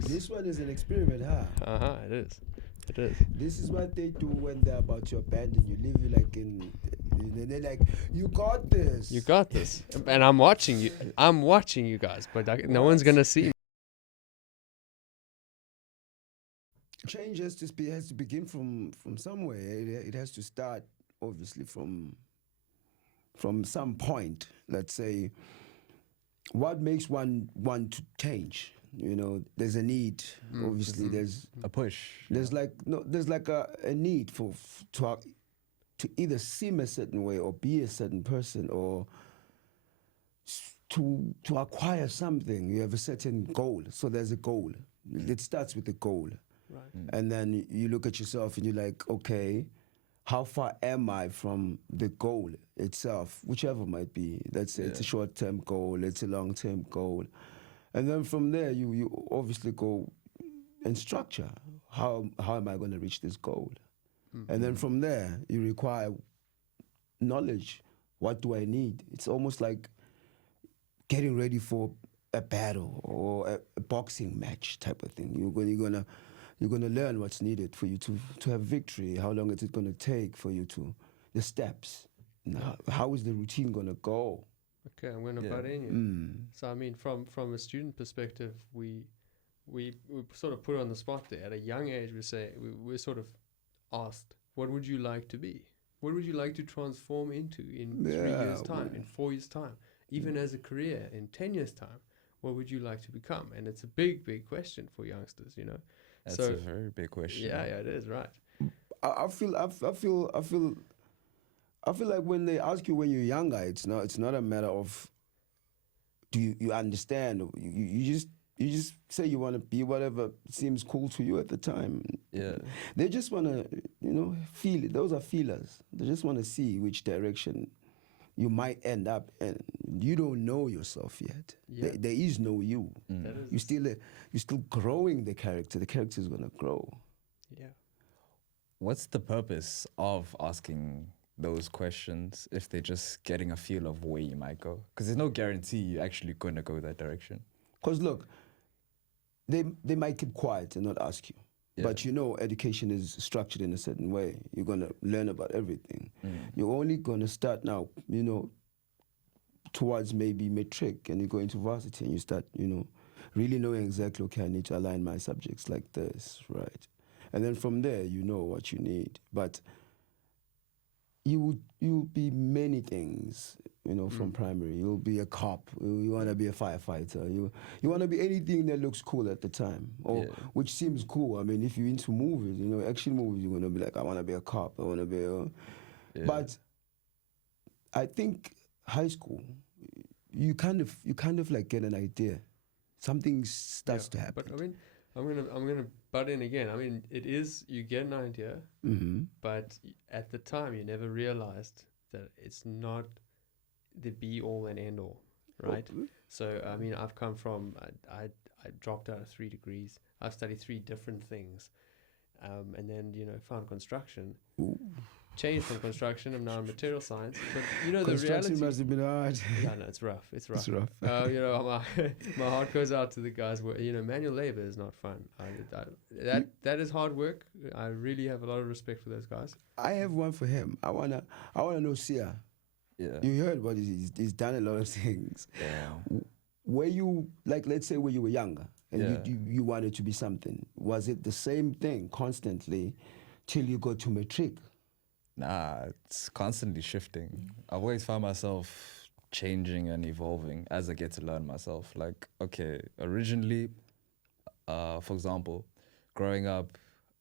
choice. This one is an experiment, huh? It is. It is. This is what they do when they're about to abandon you. Leave you like they're like, you got this. You got this. And I'm watching you. I'm watching you guys, but no one's What? gonna see me. Change has to begin from somewhere. It has to start obviously from some point. Let's say, what makes one want to change? You know, there's a need. Obviously, there's A push. there's like no there's like a need to either seem a certain way or be a certain person or to acquire something. You have a certain goal, so there's a goal. It starts with a goal. Right. And then you look at yourself and you're like, okay, how far am I from the goal itself, whichever might be. Let's say it's a short-term goal, it's a long-term goal. And then from there, you obviously go and structure. How am I going to reach this goal? And then from there, you require knowledge. What do I need? It's almost like getting ready for a battle or a boxing match type of thing. You're gonna learn what's needed for you to have victory. How long is it gonna take for you the steps? How is the routine gonna go? Okay, I'm gonna butt in you. So I mean, from a student perspective, we sort of put on the spot there. At a young age, we're sort of asked, what would you like to be? What would you like to transform into in 3 years' time, in 4 years' time, even as a career in 10 years' time? What would you like to become? And it's a big, big question for youngsters, you know. That's So a very big question. yeah, it is, right. I feel like when they ask you when you're younger, it's not a matter of do you understand. You just say you want to be whatever seems cool to you at the time. Yeah. They just want to feel it. Those are feelers. They just want to see which direction you might end up, and you don't know yourself yet. Yeah. There is no you. That is, You're still growing the character. The character is gonna grow. yeah. What's the purpose of asking those questions if they're just getting a feel of where you might go? Because there's no guarantee you're actually going to go that direction. Because look, they might keep quiet and not ask you. Yeah. But you know, education is structured in a certain way. You're gonna learn about everything. You're only gonna start now, towards maybe matric, and you go into varsity and you start, really knowing exactly, okay, I need to align my subjects like this, right? And then from there, you know what you need. But you'll be many things, from primary. You'll be a cop. You want to be a firefighter. You want to be anything that looks cool at the time, or which seems cool. I mean, if you're into movies, action movies, you're gonna be like, I want to be a cop. I want to be a. But I think high school, you kind of like get an idea. Something starts to happen. But I mean, I'm gonna butt in again. I mean, it is, you get an idea, but at the time you never realized that it's not the be all and end all, right? So I mean, I've come from I dropped out of 3 degrees. I've studied 3 different things, and then found construction. Changed from construction. I'm now in material science. But the Construction reality must have been hard. Yeah, no, it's rough. It's rough. It's rough. My heart goes out to the guys where manual labor is not fun. That is hard work. I really have a lot of respect for those guys. I have one for him. I wanna know Sia. Yeah. You heard what he's done a lot of things. Yeah. Were you, like, let's say when you were younger and you wanted to be something, was it the same thing constantly till you got to matric? Nah, it's constantly shifting. I've always found myself changing and evolving as I get to learn myself. Like, okay, originally, for example, growing up,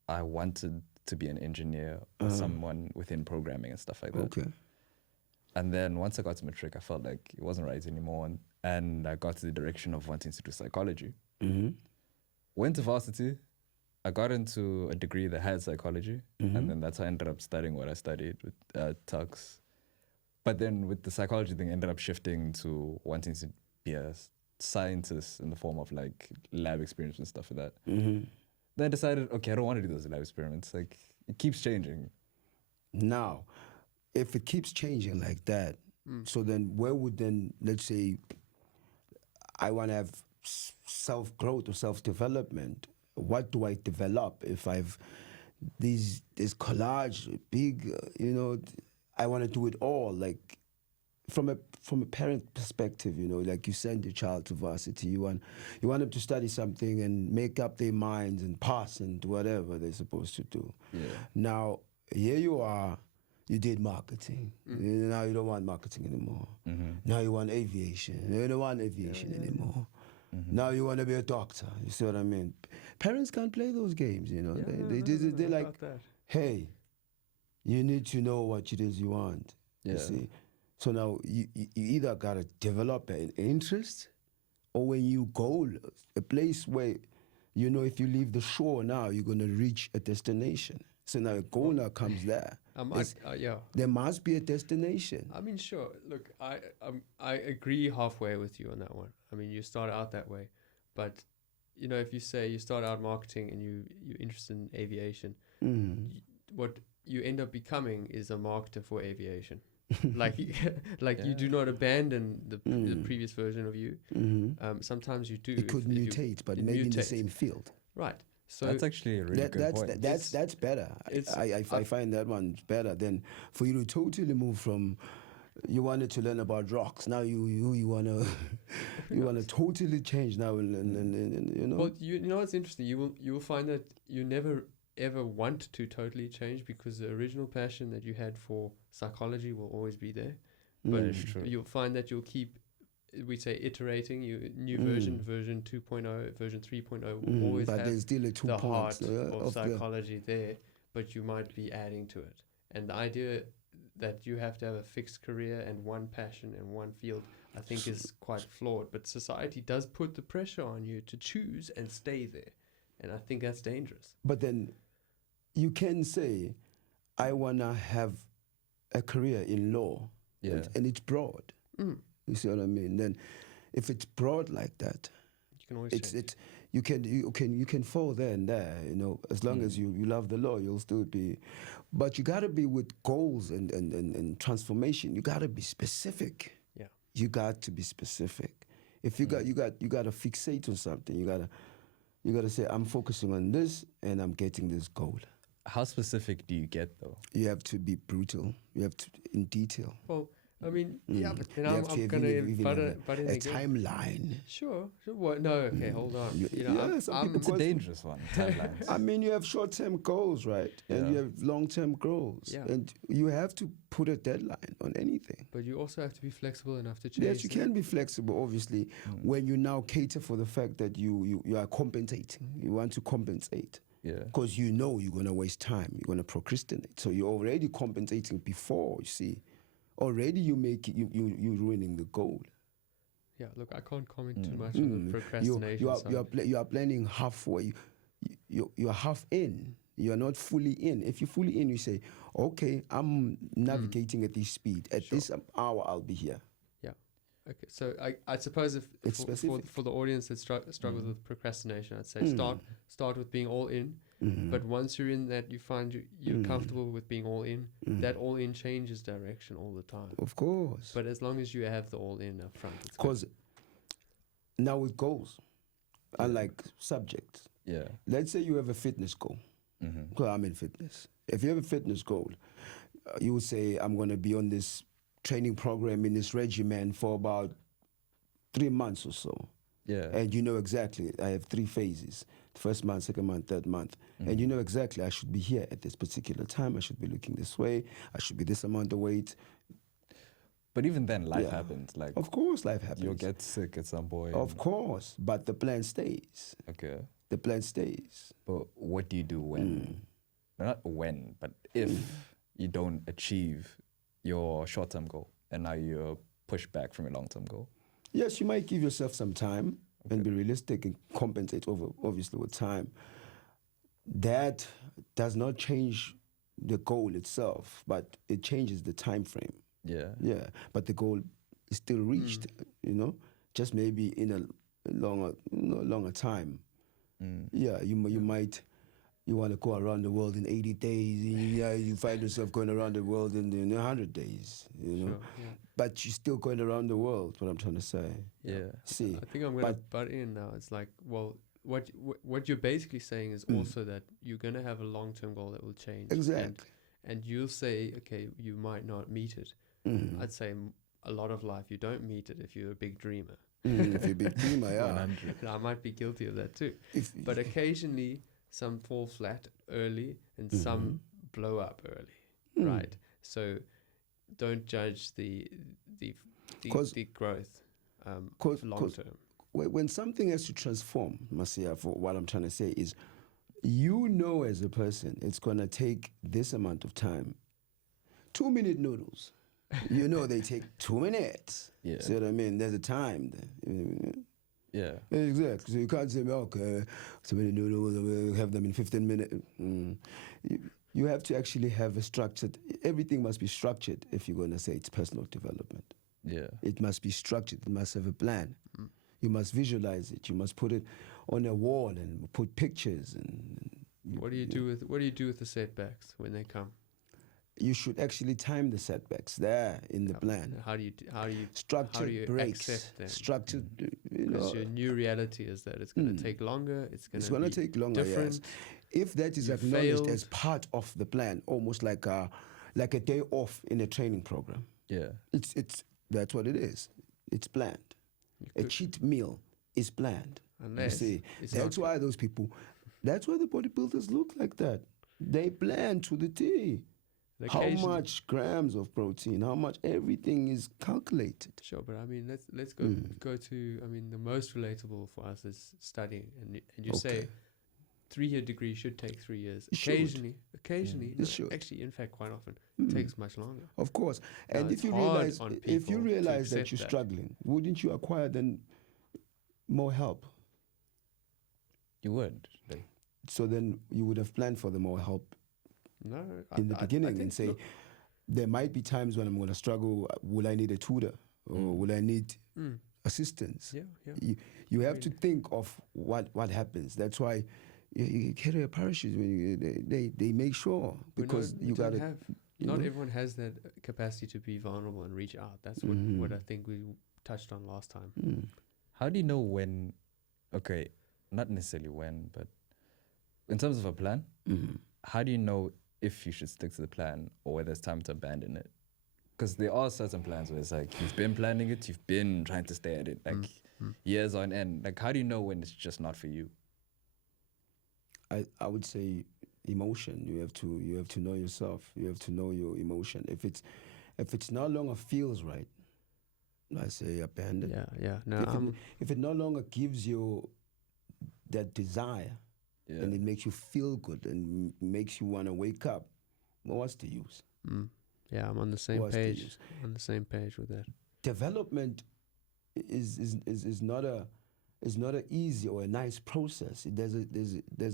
I wanted to be an engineer or someone within programming and stuff like that. Okay. And then once I got to matric, I felt like it wasn't right anymore. And I got to the direction of wanting to do psychology. Went to varsity. I got into a degree that had psychology. And then that's how I ended up studying what I studied with Tux. But then with the psychology thing, I ended up shifting to wanting to be a scientist in the form of like lab experience and stuff like that. Then I decided, okay, I don't want to do those lab experiments. Like, it keeps changing. Now, if it keeps changing like that, so then where would then, let's say, I want to have self-growth or self-development. What do I develop if I've this collage, big, I want to do it all. Like from a parent perspective, like you send your child to varsity, you want them to study something and make up their minds and pass and whatever they're supposed to do. Yeah. Now here you are, you did marketing. Now you don't want marketing anymore. Now you want aviation. You don't want aviation anymore. Now you want to be a doctor. You see what I mean? Parents can't play those games, They're like, that. hey, you need to know what it is you want. Yeah. You see? So now you either got to develop an interest, or when you go, a place where, if you leave the shore now, you're going to reach a destination. So now a goal now comes there. There must be a destination. I mean, sure. Look, I agree halfway with you on that one. I mean, you start out that way, but if you say you start out marketing and you're interested in aviation, what you end up becoming is a marketer for aviation. You do not abandon the previous version of you. Sometimes you do. It could mutate, but maybe in the same field. Right. So that's actually a really good point. That's better. I find that one better than for you to totally move from. You wanted to learn about rocks. Now you wanna totally change now and. Well, you know what's interesting. You will find that you never ever want to totally change, because the original passion that you had for psychology will always be there. But you'll find that you'll keep, we say, iterating. New version 2.0, version 3.0 will always but have there's still the heart of psychology there, but you might be adding to it. And the idea that you have to have a fixed career and one passion and one field, I think is quite flawed. But society does put the pressure on you to choose and stay there. And I think that's dangerous. But then you can say, I want to have a career in law. Yeah. And it's broad. You see what I mean? Then if it's broad like that, you can always you can fall there and there, as long as you love the law, you'll still be. But you got to be with goals and transformation. You got to be specific. Yeah. You got to be specific. If you got to fixate on something. You got to say, I'm focusing on this and I'm getting this goal. How specific do you get, though? You have to be brutal. You have to in detail. Well, I mean, but then I'm going to butt in a again. timeline. Sure. What? No, okay, hold on. It's a dangerous one, timelines. I mean, you have short-term goals, right? And you have long-term goals. Yeah. And you have to put a deadline on anything. But you also have to be flexible enough to change. Yes, you can be flexible, obviously, when you now cater for the fact that you are compensating. You want to compensate. Yeah. Because you're going to waste time. You're going to procrastinate. So you're already compensating before, you see. Already you're ruining the goal. Yeah, look, I can't comment too much on the procrastination you are planning halfway. You're half in. You're not fully in. If you're fully in, you say, okay, I'm navigating at this speed. At this hour, I'll be here. Yeah. Okay, so I suppose for the audience that struggles with procrastination, I'd say start with being all in. But once you're in that, you find you're comfortable with being all in. That all in changes direction all the time. Of course. But as long as you have the all in up front. Because now with goals, unlike subjects. Yeah. Let's say you have a fitness goal. Because I'm in fitness. If you have a fitness goal, you would say, I'm going to be on this training program in this regimen for about 3 months or so. Yeah. And you know exactly, I have 3 phases. First month, second month, third month. And you know exactly, I should be here at this particular time. I should be looking this way. I should be this amount of weight. But even then, life happens. Like, of course, life happens. You'll get sick at some point. Of course. But the plan stays. Okay. The plan stays. But what do you do when? Not when, but if you don't achieve your short-term goal and now you're pushed back from your long-term goal? Yes, you might give yourself some time and be realistic and compensate obviously with time. That does not change the goal itself, but it changes the time frame. Yeah. Yeah, but the goal is still reached, just maybe in a longer time. Yeah, you might you want to go around the world in 80 days. You find yourself going around the world in 100 days, you know. Sure, yeah. But you're still going around the world, what I'm trying to say. Yeah. See, I think I'm going to butt in now. It's like, well, what you're basically saying is also that you're going to have a long-term goal that will change. exactly. And you'll say, okay, you might not meet it. I'd say a lot of life, you don't meet it if you're a big dreamer. If you're a big dreamer, yeah. 100. And I might be guilty of that too. But If, occasionally, some fall flat early and some blow up early, right? So don't judge the growth long term. when something has to transform, Masia, for what I'm trying to say is, you know as a person, it's going to take this amount of time. 2-minute noodles, you know they take 2 minutes. Yeah. See what I mean? There's a time there. Yeah. Exactly. So you can't say, okay, 2-minute noodles, we'll have them in 15 minutes. You have to actually have a structured, everything must be structured if you're going to say it's personal development. Yeah. It must be structured. It must have a plan. You must visualize it. You must put it on a wall and put pictures. And What do you do with the setbacks when they come? you should actually time the setbacks there in the plan. How do you Structured breaks. accept them? Structured, Because your new reality is that it's going to take longer. It's going to take longer. different. Yes. If that is You acknowledged failed. as part of the plan, almost like a day off in a training program. Yeah. It's that's what it is. It's planned. A cheat meal is planned. You Unless see, it's that's not- why those people. That's why the bodybuilders look like that. They plan to the T. And How occasionally- much grams of protein? How much? Everything is calculated. Sure, but I mean, let's go to. I mean, the most relatable for us is studying, and you say Okay. 3-year degree should take 3 years. It should. Occasionally, It no, should. actually, in fact, quite often, it takes much longer. Of course. Now, And it's if you hard realize, on if you people to realize that accept you're that. struggling, wouldn't you acquire then more help? You would. Like, So then you would have planned for the more help No, in the I beginning think, and say, look, there might be times when I'm going to struggle. Will I need a tutor or will I need assistance? yeah. You have to think of what happens. That's why you carry a parachute when they make sure, because We you got don't to. have. Not everyone has that capacity to be vulnerable and reach out. That's what I think we touched on last time. how do you know when? Okay, not necessarily when, but in terms of a plan, how do you know if you should stick to the plan or whether it's time to abandon it? Because there are certain plans where it's like you've been planning it, you've been trying to stay at it like years on end. Like, how do you know when it's just not for you? I would say emotion. You have to know yourself. You have to know your emotion. If it's no longer feels right, I say abandon. Yeah. No, If it no longer gives you that desire Yeah. and it makes you feel good and makes you want to wake up, well, what's the use? yeah, I'm on the same What's the page. use? On the same page with that. Development is not a easy or a nice process. There's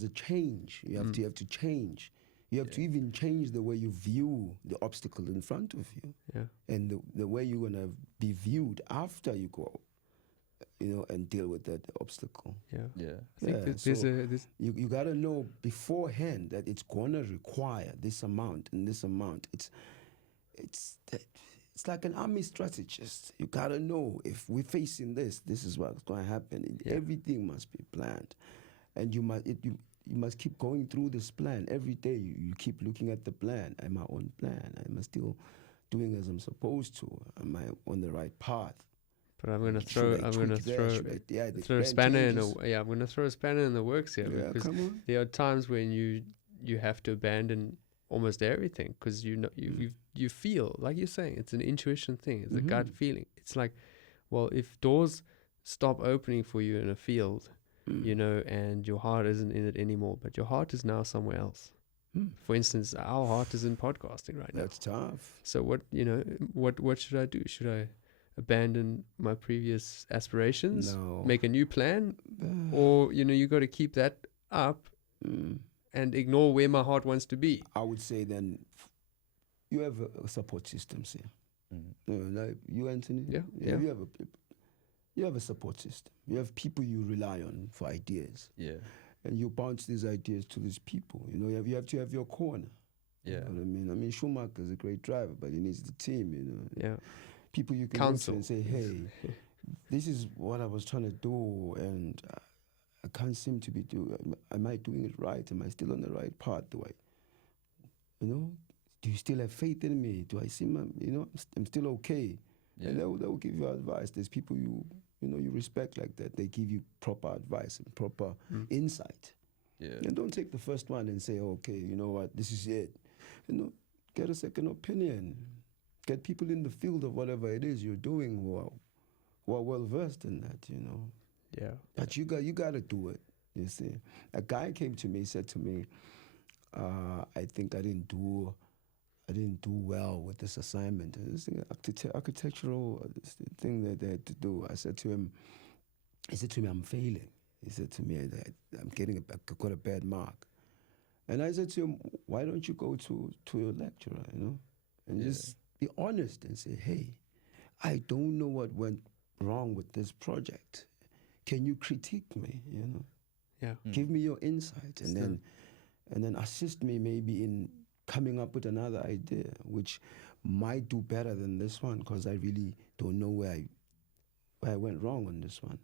a change. You have to change. You have to even change the way you view the obstacle in front of you, Yeah. and the way you're gonna be viewed after you go, and deal with that obstacle. Yeah. Yeah. I think Yeah, that there's so this. You gotta know beforehand that it's gonna require this amount and this amount. It's like an army strategist. You gotta know, if we're facing this is what's gonna happen. Yeah. Everything must be planned, and you must keep going through this plan every day. You keep looking at the plan. Am I on plan? Am I still doing as I'm supposed to? Am I on the right path? But I'm gonna Should throw. I I'm tweak gonna there? throw. Should I- yeah, the Throw a plan spanner changes. I'm gonna throw a spanner in the works here Yeah, because come on. there are times when you have to abandon almost everything because you feel like you're saying it's an intuition thing. It's a gut feeling. It's like, well, if doors stop opening for you in a field, and your heart isn't in it anymore, but your heart is now somewhere else. For instance, our heart is in podcasting right now. That's tough. So what should I do? Should I abandon my previous aspirations, No. make a new plan, or you got to keep that up and ignore where my heart wants to be? I would say then you have a support system, see. Like you, Anthony. Yeah. You have a support system. You have people you rely on for ideas. Yeah. and you bounce these ideas to these people. You know, you have to have your corner. Yeah. You know what I mean? I mean, Schumacher is a great driver, but he needs the team, you know. Yeah. People you can Counsel. go to and say, hey, this is what I was trying to do, and I can't seem to be doing. Am I doing it right? Am I still on the right path? Do you still have faith in me? Do I seem, I'm still okay? Yeah. And they'll give you advice. There's people you respect like that. They give you proper advice and proper insight. Yeah. And don't take the first one and say, okay, you know what, this is it. You know, get a second opinion. Get people in the field of whatever it is you're doing who are well versed in that, you know. Yeah. But you got to do it. You see, a guy came to me, said to me, I think I didn't do well with this assignment. This thing, architectural thing that they had to do. He said to me, I'm failing. He said to me that I got a bad mark. And I said to him, why don't you go to your lecturer, you know, and just be honest and say, hey, I don't know what went wrong with this project. Can you critique me, you know? Yeah. Give me your insight, and then assist me maybe in coming up with another idea which might do better than this one, because I really don't know where I went wrong on this one.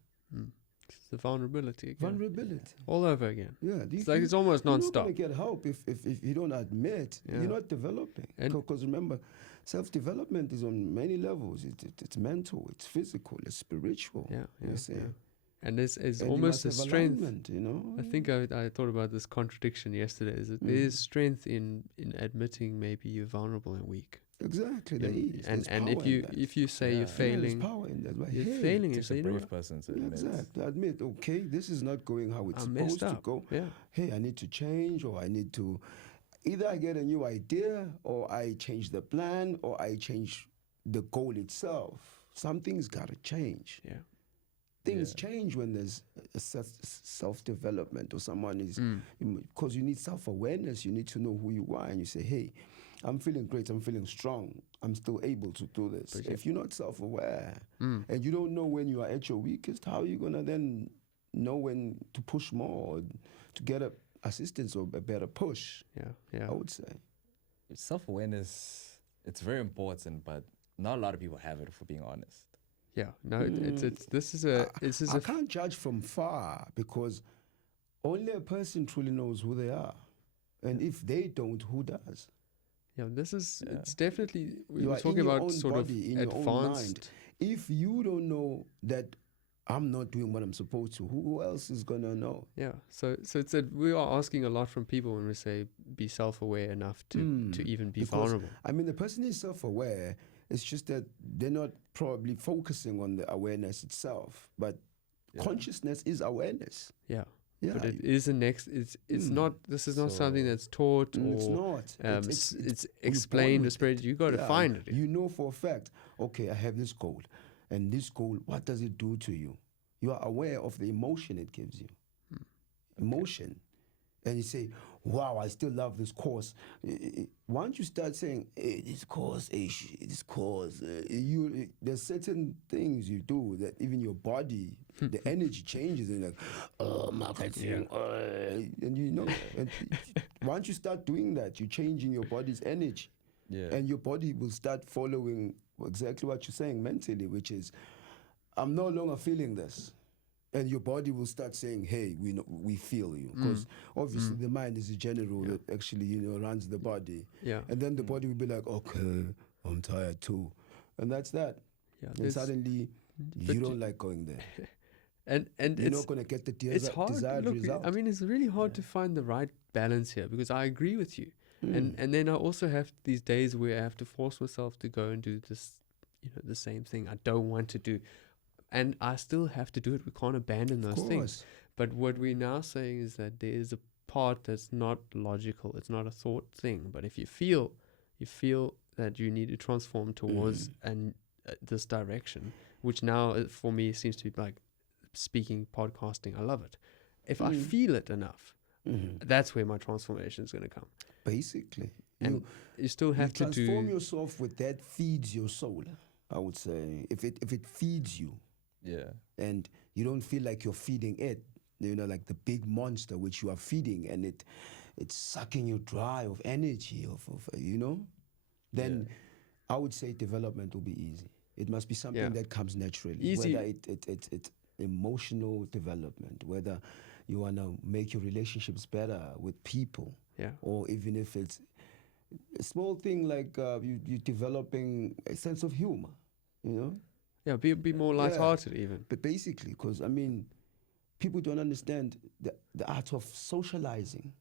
It's the vulnerability again. Vulnerability. All over again. Yeah. It's like it's almost You're not non-stop. going to get help if you don't admit you're not developing. Because remember, self-development is on many levels. It's mental, it's physical, it's spiritual. Yeah. You see. And it's And almost you a must have strength. alignment, you know. I think I thought about this contradiction yesterday. Is that there is strength in admitting maybe you're vulnerable and weak. Exactly. There is. And There's power in that. if you say Yeah. you're failing, there's power in that. Right? you're Hey, failing. You Takes a say, you know brave what? person to admit. Exactly. Admit, okay, this is not going how it's I messed supposed to up. go. Yeah. Hey, I need to change, or I need to either I get a new idea, or I change the plan, or I change the goal itself. Something's got to change. Yeah. Things change when there's a self-development, or someone is, because you need self-awareness. You need to know who you are, and you say, hey, I'm feeling great, I'm feeling strong, I'm still able to do this. If you're not self-aware and you don't know when you are at your weakest, how are you going to then know when to push more, or to get assistance or a better push? Yeah. I would say. Self-awareness, it's very important, but not a lot of people have it, for being honest. Yeah. No, I can't judge from far, because only a person truly knows who they are. And if they don't, who does? Yeah, it's definitely, we You were are talking in your about own sort body, in of your own mind. advanced. If you don't know that I'm not doing what I'm supposed to, who else is going to know? Yeah. So it's that we are asking a lot from people when we say be self-aware enough to even be Because, vulnerable. I mean, the person is self-aware. It's just that they're not probably focusing on the awareness itself. But consciousness is awareness. Yeah. Yeah, But it is a next. It's not. This is not something that's taught or it's not. it's explained or spread. You got to find it. You know for a fact. Okay, I have this goal, and this goal, what does it do to you? You are aware of the emotion it gives you. Emotion, and you say, "Wow, I still love this course." Once you start saying, hey, "This course, this course," there's certain things you do that even your body, the energy changes, and like, marketing, and you know, and once you start doing that, you're changing your body's energy, and your body will start following exactly what you're saying mentally, which is, I'm no longer feeling this. And your body will start saying, hey, we feel you. Because obviously the mind is a general that actually, runs the body. Yeah. And then the body will be like, okay, I'm tired too. And that's that. Yeah. And suddenly you don't like going there. And you're it's not going to get the it's hard. desired Look, result. I mean, it's really hard to find the right balance here, because I agree with you. And then I also have these days where I have to force myself to go and do this, the same thing I don't want to do. And I still have to do it. We can't abandon those things. But what we're now saying is that there is a part that's not logical. It's not a thought thing. But if you feel that you need to transform towards this direction, which now for me seems to be like speaking, podcasting. I love it. If I feel it enough, that's where my transformation is going to come. Basically. And you still have to transform yourself with that feeds your soul, I would say. If it feeds you, and you don't feel like you're feeding it, like the big monster which you are feeding, and it's sucking you dry of energy, then I would say development will be easy. It must be something that comes naturally. Easy. Whether it's emotional development, whether you want to make your relationships better with people, or even if it's a small thing like you developing a sense of humor, Yeah, be more lighthearted even. But basically, because I mean, people don't understand the art of socializing.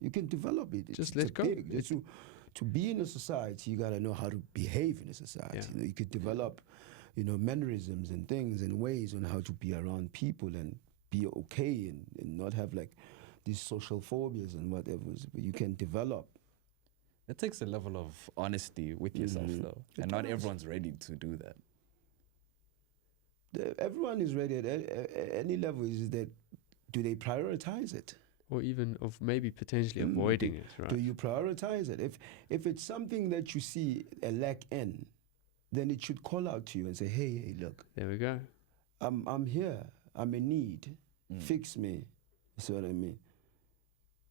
You can develop it. Just let go. To be in a society, you gotta know how to behave in a society. Yeah. You could develop, mannerisms and things and ways on how to be around people and be okay and not have like these social phobias and whatever. But you can develop. It takes a level of honesty with yourself, though, and not everyone's ready to do that. Everyone is ready at any level. Is that do they prioritize it? Or even of maybe potentially avoiding it, right? Do you prioritize it? If it's something that you see a lack in, then it should call out to you and say, hey, look. There we go. I'm here. I'm in need. Fix me. You see what I mean?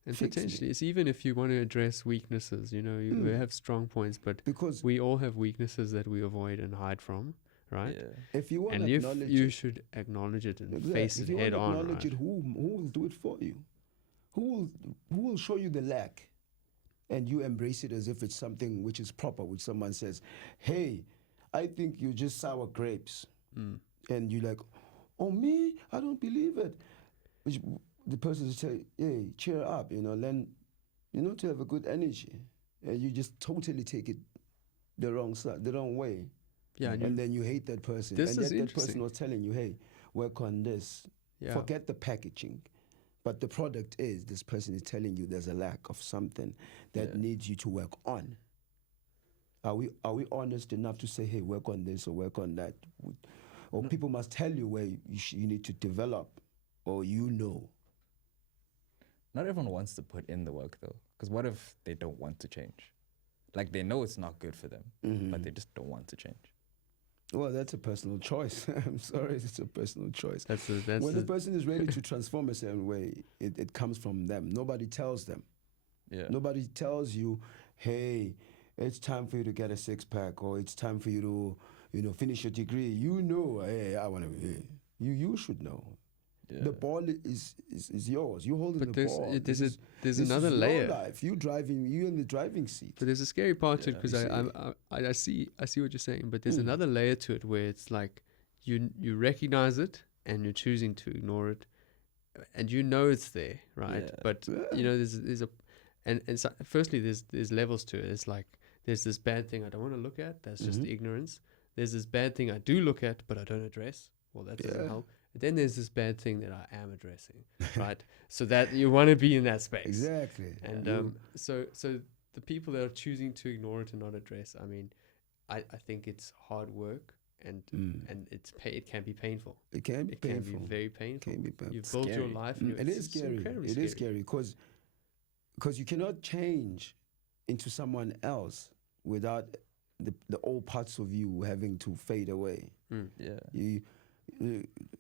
And potentially, it's even if you want to address weaknesses, you have strong points, but because we all have weaknesses that we avoid and hide from, right? Yeah. If you want and to acknowledge you should acknowledge it and face it head on. If you want to acknowledge right? it, who will do it for you? Who will show you the lack, and you embrace it as if it's something which is proper, which someone says, hey, I think you're just sour grapes. And you're like, oh, me? I don't believe it. Which the person will say, hey, cheer up, learn, to have a good energy. And you just totally take it the wrong side, the wrong way. Yeah, and then you hate that person. This and is that interesting. person was telling you, hey, work on this. Yeah. Forget the packaging. But the product is, this person is telling you there's a lack of something that needs you to work on. Are we honest enough to say, hey, work on this or work on that? Or people must tell you where you need to develop, or Not everyone wants to put in the work, though. Because what if they don't want to change? Like, they know it's not good for them, but they just don't want to change. Well, that's a personal choice. I'm sorry, it's a personal choice. When the person is ready to transform a certain way, it comes from them. Nobody tells them. Yeah. Nobody tells you, hey, it's time for you to get a six-pack, or it's time for you to, finish your degree. Hey, I want to. You should know. Yeah. The ball is yours. You holding But the ball. There's another layer. Your life. You in the driving seat. But there's a scary part to it, because I see what you're saying. But there's another layer to it where it's like you recognize it and you're choosing to ignore it, and it's there, right? Yeah. But there's a so firstly there's levels to it. It's like there's this bad thing I don't want to look at. That's just ignorance. There's this bad thing I do look at, but I don't address. Well, that doesn't help. Then there's this bad thing that I am addressing, right? So that you want to be in that space. Exactly. And so the people that are choosing to ignore it and not address, I mean, I think it's hard work and it can be painful. It can be painful. It can be very painful. Can be painful. You've built your life. And it is scary. It is scary because you cannot change into someone else without the old parts of you having to fade away. Yeah.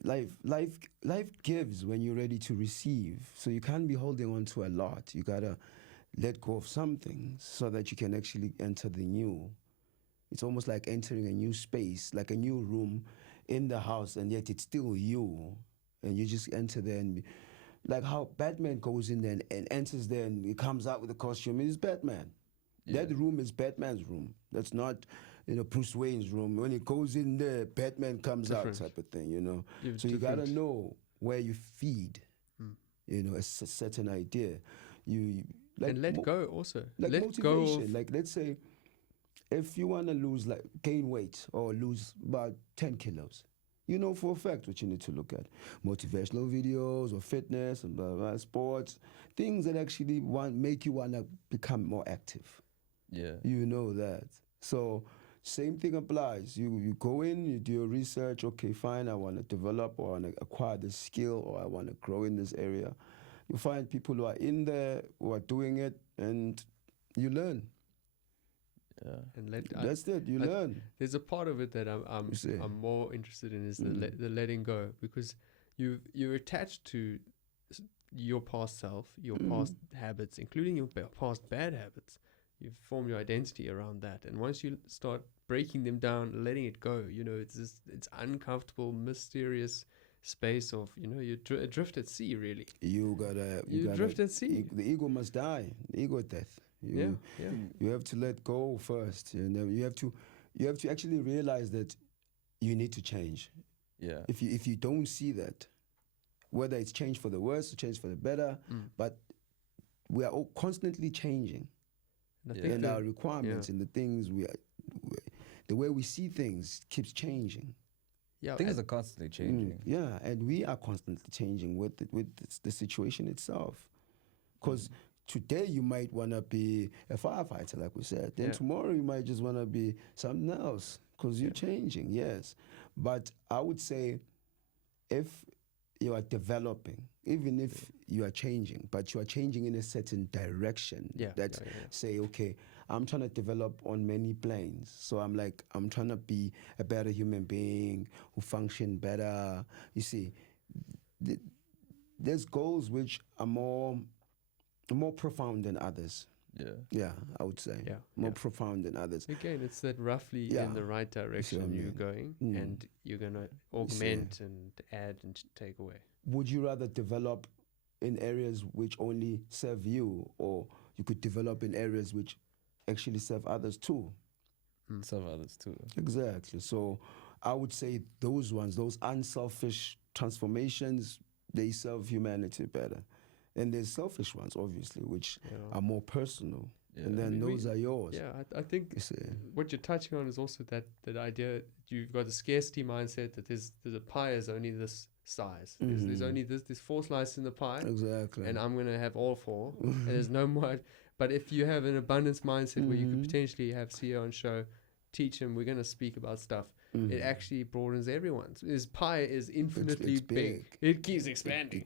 Life gives when you're ready to receive. So you can't be holding on to a lot. You gotta let go of something so that you can actually enter the new. It's almost like entering a new space, like a new room in the house, and yet it's still you. And you just enter there, and like how Batman goes in there and enters there and he comes out with a costume. It's Batman. Yeah. That room is Batman's room. That's not Bruce Wayne's room. When he goes in there, Batman comes out, type of thing, So you gotta know where you feed, a certain idea. You like and let go also. Like let motivation. go. Like let's say, if you wanna gain weight or lose about 10 kilos, for a fact what you need to look at. Motivational videos or fitness and blah, blah, sports, things that actually make you wanna become more active. Yeah. You know that. So same thing applies. You go in, you do your research. Okay, fine, I want to develop or I want to acquire this skill or I want to grow in this area. You find people who are in there, who are doing it, and you learn. Yeah. And that's it. You learn. There's a part of it that I'm more interested in is the letting go, because you're attached to your past self, your past habits, including your past bad habits. You've formed your identity around that, and once you start breaking them down, letting it go, it's uncomfortable, mysterious space of you adrift at sea. Really, you drift at sea. The ego must die. The ego death. You have to let go first. You have to actually realize that you need to change. Yeah. If you don't see that, whether it's change for the worse or change for the better, but we are all constantly changing. And our requirements and the things the way we see things keeps changing. Yeah, things are constantly changing. Yeah, and we are constantly changing with the situation itself. Because today you might want to be a firefighter, like we said. Then tomorrow you might just want to be something else because you're changing, yes. But I would say if you are developing, even if you are changing, but you are changing in a certain direction. Say, okay, I'm trying to develop on many planes. So I'm trying to be a better human being who function better. You see, there's goals which are more profound than others. Yeah, I would say. More profound than others. Again, it's that roughly in the right direction you're going, and you're going to augment and add and take away. Would you rather develop in areas which only serve you, or you could develop in areas which actually serve others too? Serve others too. Exactly. So I would say those unselfish transformations, they serve humanity better. And there's selfish ones, obviously, which are more personal. Yeah. And then those are yours. Yeah, I think what you're touching on is also that idea you've got a scarcity mindset that there's a pie is only this size. There's only this 4 slices in the pie. Exactly. And I'm going to have all 4. And there's no more. But if you have an abundance mindset where you could potentially have CEO on show, teach him, we're going to speak about stuff. It actually broadens everyone's. His pie is infinitely it's big. It keeps expanding.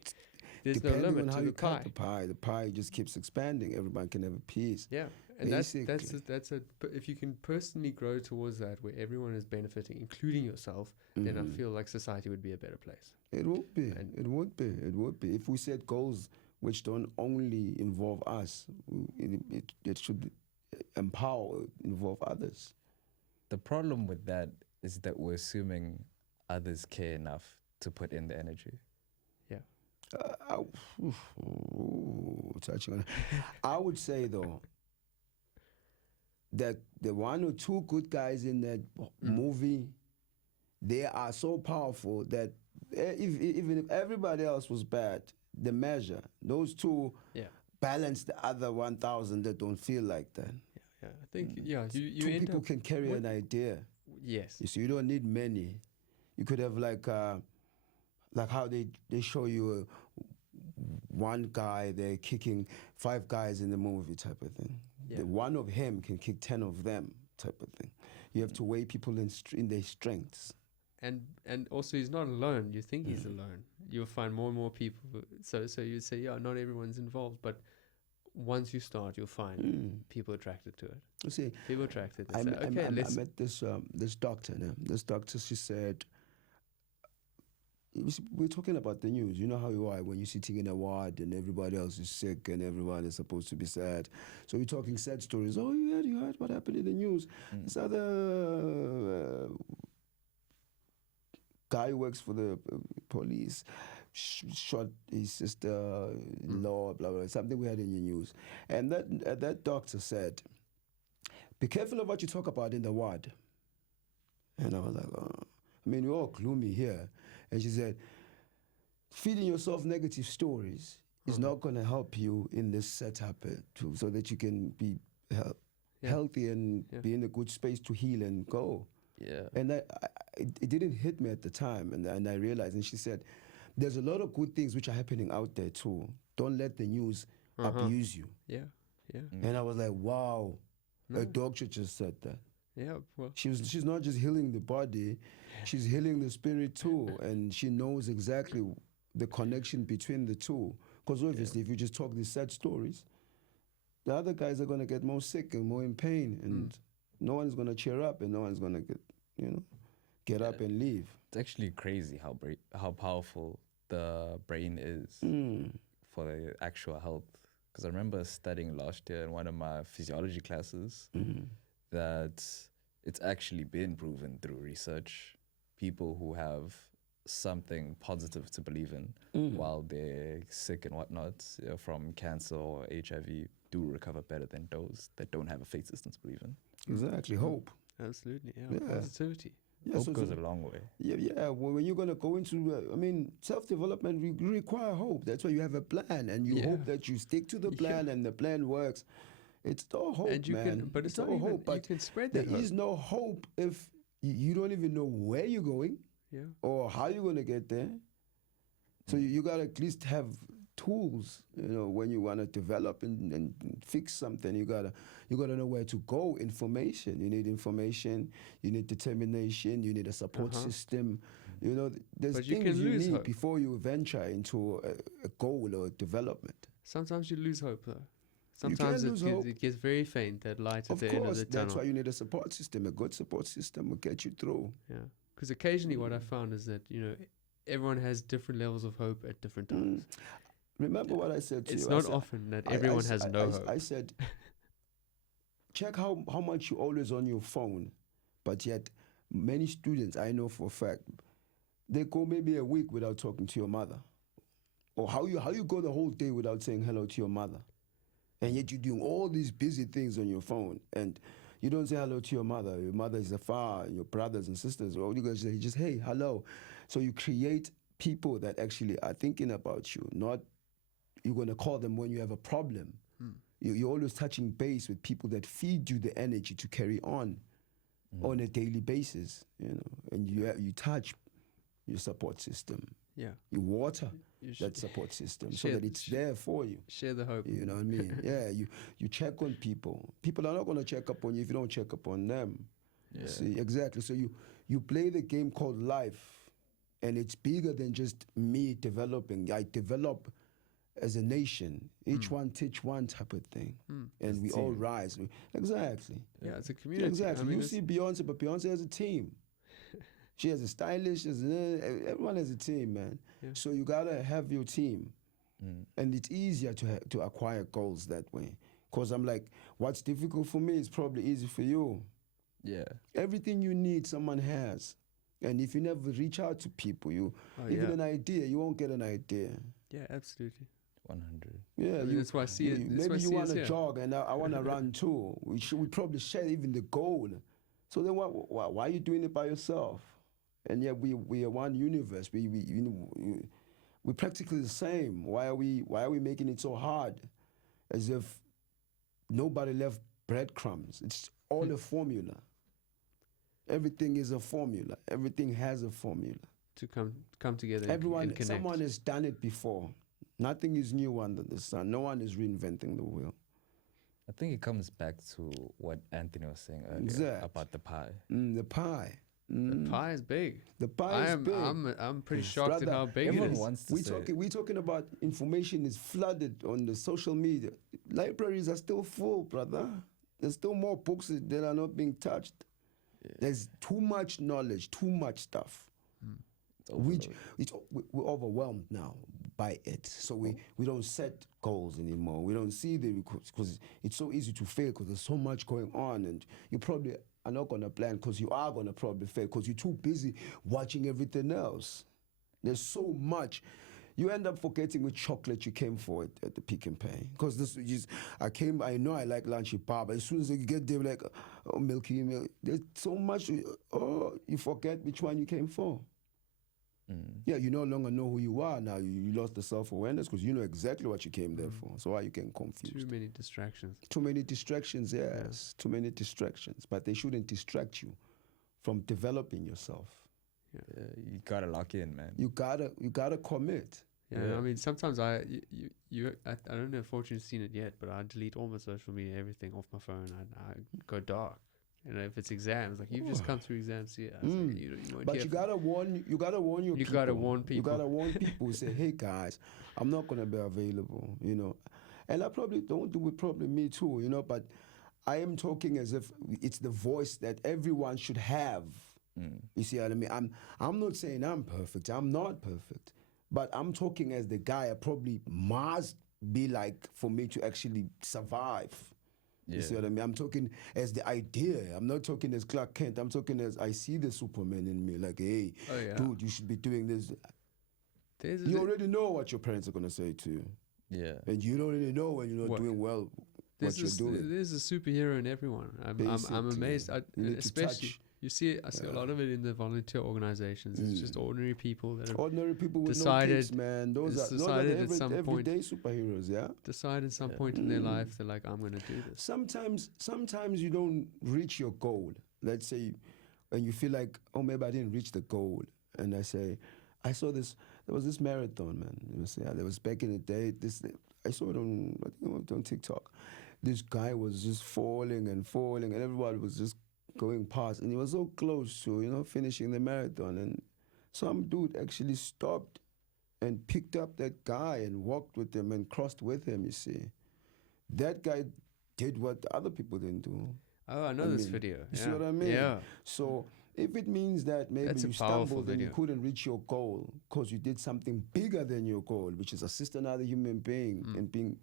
There's no Depending limit on how to you the pie. cut the pie just keeps expanding. Everyone can have a piece. Yeah, and that's if you can personally grow towards that, where everyone is benefiting, including yourself, then I feel like society would be a better place. It would be. It would be. If we set goals which don't only involve us, it should involve others. The problem with that is that we're assuming others care enough to put in the energy. Touching on it. I would say though that the 1 or 2 good guys in that movie, they are so powerful that even if everybody else was bad, the measure, those 2 balance the other 1,000 that don't feel like that. I think you 2 people can carry an idea. Yes. You see, you don't need many. You could have like how they show you one guy, they're kicking 5 guys in the movie type of thing. Yeah. The one of him can kick 10 of them type of thing. You have to weigh people in their strengths. And also he's not alone. You think he's alone. You'll find more and more people. So you'd say, not everyone's involved, but once you start, you'll find people attracted to it. You see, people attracted. I met this doctor. This doctor, she said, we're talking about the news. You know how you are when you're sitting in a ward and everybody else is sick and everyone is supposed to be sad. So we're talking sad stories. Oh, you heard what happened in the news. This other guy who works for the police shot his sister-in-law, blah, blah, something we had in the news. And that doctor said, be careful of what you talk about in the ward. And I was like, we're all gloomy here. And she said, feeding yourself negative stories is not going to help you in this setup so that you can be healthy and be in a good space to heal and go. Yeah. And it didn't hit me at the time, and I realized. And she said, there's a lot of good things which are happening out there too. Don't let the news abuse you. Yeah. And I was like, wow, a doctor just said that. Yeah, well, she's not just healing the body, she's healing the spirit too, and she knows exactly the connection between the two. Because obviously, if you just talk these sad stories, the other guys are gonna get more sick and more in pain, and no one's gonna cheer up, and no one's gonna get up and leave. It's actually crazy how powerful the brain is for the actual health. Because I remember studying last year in one of my physiology classes that it's actually been proven through research. People who have something positive to believe in while they're sick and whatnot, from cancer or HIV, do recover better than those that don't have a faith system to believe in. Exactly. Hope. Absolutely. Yeah. Positivity. Yeah, Hope goes a long way. Yeah. When you're gonna go into, self-development, you require hope. That's why you have a plan, and you hope that you stick to the plan, and the plan works. It's all hope, And you man. can, but it's all not even, hope. you But can spread there that hope. is no hope if you don't even know where you're going Yeah. or how you're gonna get there. So you gotta at least have tools, when you want to develop and fix something. You gotta know where to go. Information. You need information. You need determination. You need a support system. There's But you things can you lose need hope. before you venture into a goal or development. Sometimes you lose hope, though. You can Sometimes lose hope. it gets very faint, that light at Of the end of course, the tunnel. that's why you need a support system. A good support system will get you through. Yeah. Because occasionally what I found is that, everyone has different levels of hope at different times. Remember what I said to It's you. not often that everyone has no hope. I said, check how much you're always on your phone, but yet many students, I know for a fact, they go maybe a week without talking to your mother. Or how you go the whole day without saying hello to your mother. And yet you're doing all these busy things on your phone, and you don't say hello to your mother. Your mother is afar, your brothers and sisters. All you guys say, just, hey, hello. So you create people that actually are thinking about you, not you're going to call them when you have a problem. You're always touching base with people that feed you the energy to carry on a daily basis, and you touch your support system. Yeah. You water You that support system so share- that it's there for you. Share the hope. You know what I mean? Yeah, you check on people. People are not going to check up on you if you don't check up on them. Yeah. See, exactly. So you play the game called life, and it's bigger than just me developing. I develop as a nation. Each one teach one type of thing, and we all rise. Exactly. Yeah, it's a community. Exactly. I mean, You see Beyonce, but Beyonce has a team. She has a stylist. Everyone has a team, man. Yeah. So you gotta have your team, and it's easier to acquire goals that way. Cause I'm like, what's difficult for me is probably easy for you. Yeah. Everything you need, someone has. And if you never reach out to people, even an idea, you won't get an idea. Yeah, absolutely. 100. Yeah, I mean, that's why I see it. That's why I Maybe you see want us to here. jog, and I want to run too. We probably share even the goal. So then, why are you doing it by yourself? And yet we are one universe. We're practically the same. Why are we making it so hard? As if nobody left breadcrumbs. It's all a formula. Everything is a formula. Everything has a formula. To come together and connect. Someone has done it before. Nothing is new under the sun. No one is reinventing the wheel. I think it comes back to what Anthony was saying earlier Exact. about the pie. The pie. The pie is big. The pie is big. I'm pretty shocked Brother, at how big it everyone is. wants to say We're talking about information is flooded on the social media. Libraries are still full, brother. There's still more books that are not being touched. There's too much knowledge, too much stuff. We're overwhelmed now by it. So we don't set goals anymore. We don't see because it's so easy to fail because there's so much going on, and you probably are not going to plan because you are going to probably fail because you're too busy watching everything else. There's so much. You end up forgetting which chocolate you came for at the Pick and Pay. Because I know I like Lunchy Bar, but as soon as you get there, like, oh, Milky Milk, there's so much, you forget which one you came for. Yeah, you no longer know who you are now. You lost the self-awareness because you know exactly what you came there for. So why you getting confused? Too many distractions. Too many distractions, yes. Too many distractions. But they shouldn't distract you from developing yourself. You gotta lock in, man. You gotta commit. Yeah, I mean, sometimes I don't know if Fortune's seen it yet, but I delete all my social media, everything off my phone. I go dark. And if it's exams, like you've just come through exams here. Like, you won't But hear you gotta warn your people. You gotta warn people. You gotta warn people. Say, hey guys, I'm not gonna be available. And I probably don't do it. Probably me too. But I am talking as if it's the voice that everyone should have. You see what I mean? I'm not saying I'm perfect. I'm not perfect. But I'm talking as the guy. I probably must be like for me to actually survive. You see what I mean? I'm talking as the idea. I'm not talking as Clark Kent. I'm talking as I see the Superman in me. Like, hey, dude, you should be doing this. You already know what your parents are gonna say to you. Yeah. And you don't really know when you're not doing well what you're doing. There's a superhero in everyone. I'm amazed. Especially you see I see a lot of it in the volunteer organizations. It's just ordinary people that have with decided, no kids, man. Those are decided at some point, everyday superheroes, yeah? Decide at some point in their life they're like, I'm gonna do this. Sometimes you don't reach your goal. Let's say and you feel like, oh, maybe I didn't reach the goal. And I say, I saw this. There was this marathon, man. There was back in the day. I saw it on TikTok. This guy was just falling, and everybody was just going past, and he was so close to finishing the marathon. And some dude actually stopped and picked up that guy and walked with him and crossed with him. You see, that guy did what the other people didn't do. Oh, I know this video. You see what I mean? Yeah. So if it means that maybe you stumbled and you couldn't reach your goal because you did something bigger than your goal, which is assist another human being and being,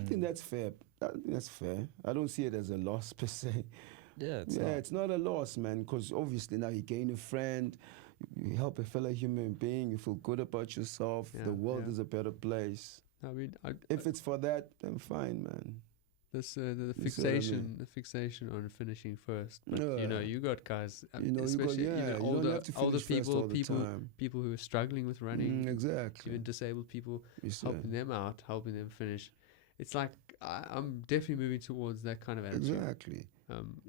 I think that's fair. I don't see it as a loss per se. Yeah, it's not a loss, man, because obviously now you gain a friend, you help a fellow human being, you feel good about yourself, the world is a better place. I mean, if it's for that, then fine, man. This the fixation on finishing first. But, you got guys, especially older people who are struggling with running, exactly. Even disabled people, helping them out, helping them finish. It's like I'm definitely moving towards that kind of attitude. Exactly.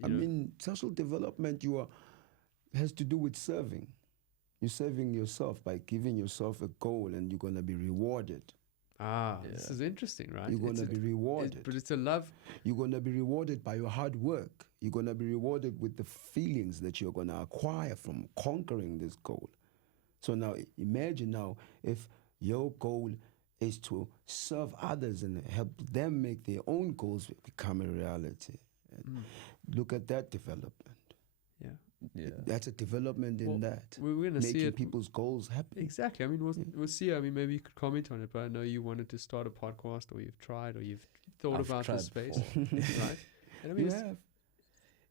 I mean, social development has to do with serving. You're serving yourself by giving yourself a goal, and you're gonna be rewarded. This is interesting, right? You're going to be rewarded. But it's a love. You're going to be rewarded by your hard work. You're going to be rewarded with the feelings that you're going to acquire from conquering this goal. So now, imagine now if your goal is to serve others and help them make their own goals become a reality. Look at that development. Yeah, that's a development in that. We're going to see making people's goals happen. Exactly. I mean, we'll see. I mean, maybe you could comment on it, but I know you wanted to start a podcast, or you've tried, or you've thought about this space, right? And I mean,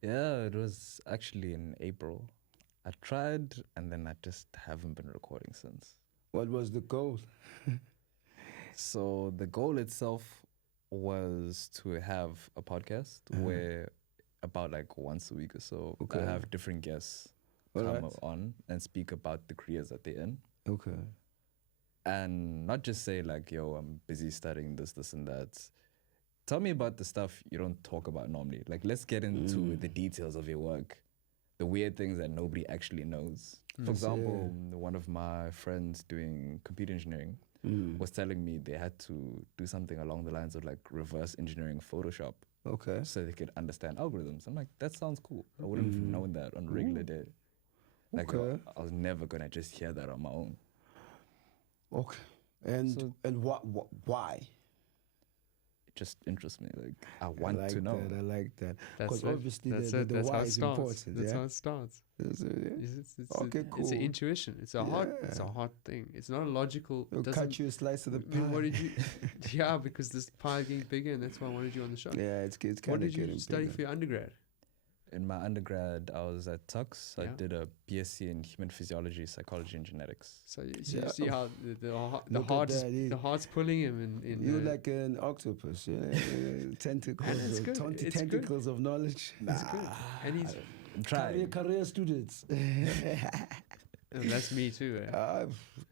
it was actually in April. I tried, and then I just haven't been recording since. What was the goal? So the goal itself was to have a podcast where about like once a week or so, I have different guests come on and speak about the careers that they're in. Okay. And not just say like, yo, I'm busy studying this, and that. Tell me about the stuff you don't talk about normally. Like, let's get into the details of your work, the weird things that nobody actually knows. For example, one of my friends doing computer engineering was telling me they had to do something along the lines of like reverse engineering Photoshop. Okay. So they could understand algorithms. I'm like, that sounds cool. I wouldn't have known that on a regular day. Like, I was never going to just hear that on my own. Okay. And why? It just interests me. Like, I want to know. I like that. Because obviously the why is important. That's how it starts. Cool. It's an intuition. It's a hard thing. It's not a logical. It'll cut you a slice of the pie. What did you? Because this pie getting bigger, and that's why I wanted you on the show. Yeah, it's kind of getting. What did you study for your undergrad? In my undergrad, I was at Tux. I did a BSc in Human Physiology, Psychology, and Genetics. So you see how the heart's pulling him in. You're like an octopus, tentacles, tentacles of knowledge. It's good. And he's career students. And that's me too.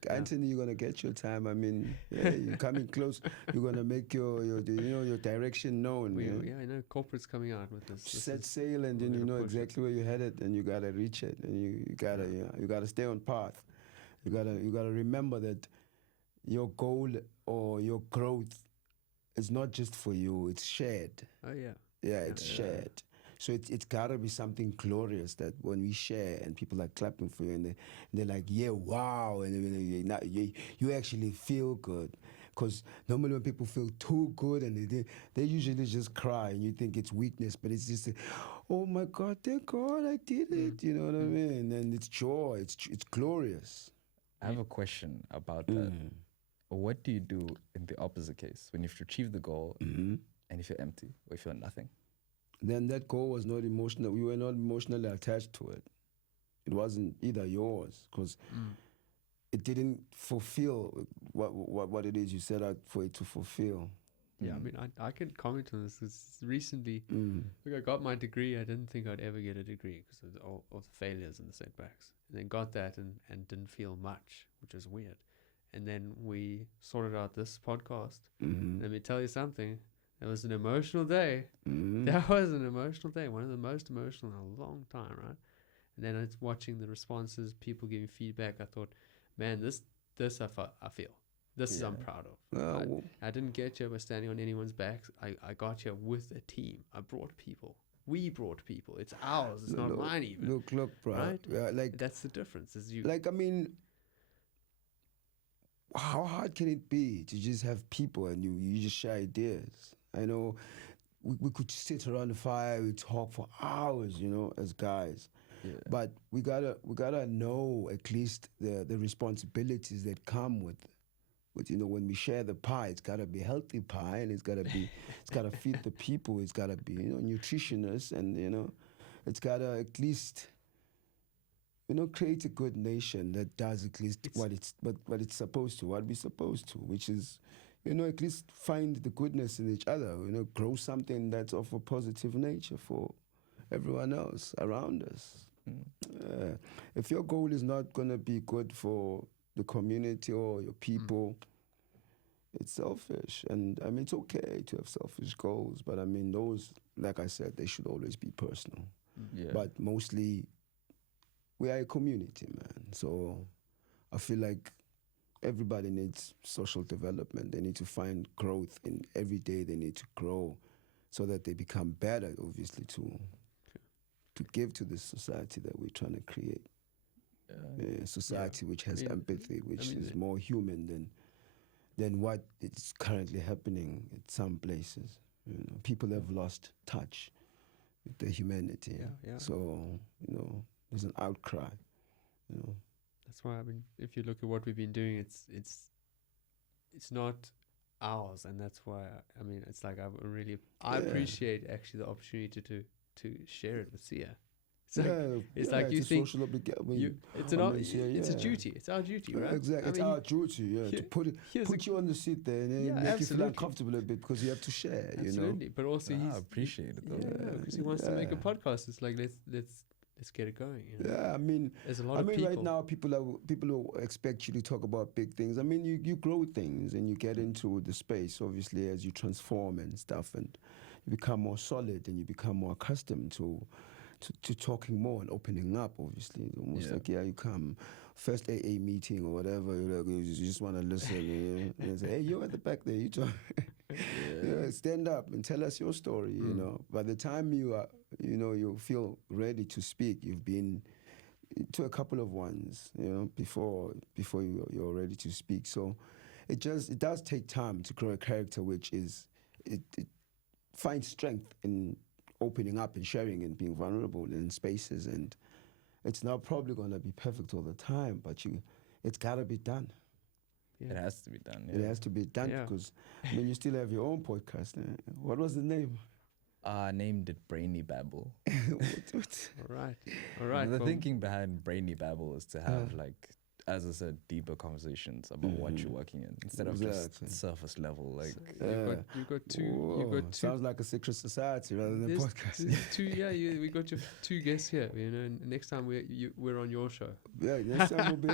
Anthony, you're gonna get your time. I mean, you're coming close. You're gonna make your direction known. I know corporate's coming out with this. Set sail, and then you know exactly where you're headed, and you gotta reach it, and you gotta stay on path. You gotta remember that your goal or your growth is not just for you; it's shared. Oh yeah. Yeah, it's shared. So it's gotta be something glorious that when we share and people are clapping for you and they're like, yeah, wow, and you actually feel good. Because normally when people feel too good and they usually just cry and you think it's weakness, but it's just, oh my God, thank God I did it. You know what I mean? And it's joy. It's glorious. I have a question about that. What do you do in the opposite case when you've achieved the goal and you feel empty or you feel nothing? Then that goal was not emotional. We were not emotionally attached to it. It wasn't either yours because it didn't fulfill what it is you set out for it to fulfill. Yeah, I mean, I can comment on this because recently, look, I got my degree. I didn't think I'd ever get a degree because of all the failures and the setbacks. And then got that and didn't feel much, which is weird. And then we sorted out this podcast. Let me tell you something. It was an emotional day. That was an emotional day. One of the most emotional in a long time, right? And then it's watching the responses, people giving feedback. I thought, man, this I feel. This is I'm proud of. I didn't get here by standing on anyone's backs. I got here with a team. I brought people. We brought people. It's ours. It's not mine even. Look, bro. Right? Yeah, like that's the difference. Is you like I mean, how hard can it be to just have people and you just share ideas? I know we could sit around the fire, we talk for hours, as guys. Yeah. But we gotta know at least the responsibilities that come with when we share the pie. It's gotta be healthy pie, and it's gotta feed the people. It's gotta be nutritious, and it's gotta at least create a good nation that does at least what it's supposed to, what we're supposed to, which is at least find the goodness in each other. Grow something that's of a positive nature for everyone else around us. If your goal is not going to be good for the community or your people, it's selfish. And I mean, it's okay to have selfish goals, but I mean, those, like I said, they should always be personal. Yeah. But mostly, we are a community, man. So I feel like everybody needs social development. They need to find growth in every day. They need to grow so that they become better, obviously, to give to this society that we're trying to create. A society which has empathy, which is more human than what is currently happening in some places. People have lost touch with their humanity. So, there's an outcry. That's why, I mean, if you look at what we've been doing, it's not ours, and that's why I mean, it's like I appreciate actually the opportunity to share it with Sia. It's like you think it's a duty. It's our duty, right? Exactly, it's our duty, to put you on the seat there and make you feel uncomfortable a bit because you have to share. Absolutely, but also I appreciate it though. Because he wants to make a podcast. It's like let's get it going. Yeah, I mean, there's a lot of people. Right now people will expect you to talk about big things. I mean, you grow things and you get into the space, obviously, as you transform and stuff, and you become more solid and you become more accustomed to talking more and opening up. Obviously, it's almost like you come first AA meeting or whatever. You just want to listen and say, hey, you at the back there, you talk. Stand up and tell us your story. By the time you are, you feel ready to speak, you've been to a couple of ones, before you're ready to speak. So it does take time to grow a character, which is it finds strength in opening up and sharing and being vulnerable in spaces. And it's not probably going to be perfect all the time, but it's got to be done. It has to be done. It has to be done because you still have your own podcast. What was the name? I named it Brainy Babble. All right. The thinking behind Brainy Babble is to have as I said, deeper conversations about what you're working in instead of just surface level. Like you've got two. Sounds like a secret society rather than a podcast. We got your two guests here. And next time we're on your show. Yeah, next time we'll be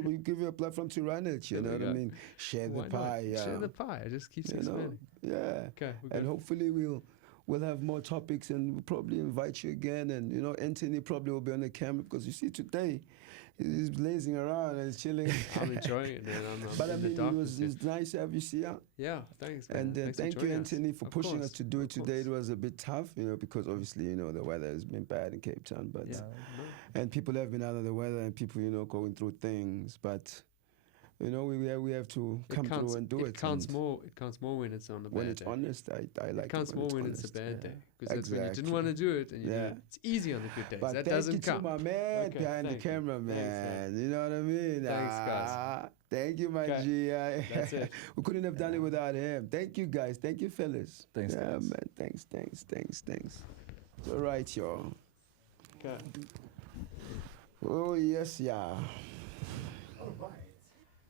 we give you a platform to run it. You know what I mean? Share the pie. Share the pie. It just keeps expanding. Yeah. Okay. And hopefully we'll have more topics, and we'll probably invite you again. And Anthony probably will be on the camera because you see today. He's lazing around and he's chilling. I'm enjoying it, man. But I mean, it was nice to have you see. Yeah, thanks, man. And thank you, Anthony, for pushing us to do it today. It was a bit tough, because obviously, the weather has been bad in Cape Town. But and people have been out of the weather, and people, going through things. But You know, we have to come through and do it. It counts more. It counts more when it's on a bad day. When it's honest, I like it counts more when it's a bad yeah. day, because that's when you didn't want to do it, and you do it. It's easy on the good days. But that thank doesn't you count. to my man Okay, behind the thank you. camera, man. Thanks, you know what I mean? Thanks, guys. Thank you, my Okay. G. That's it. We couldn't have done it without him. Thank you, guys. Thank you, fellas. Thanks, yeah, guys. man. Thanks. It's all right, y'all. Okay. Oh, yes, yeah.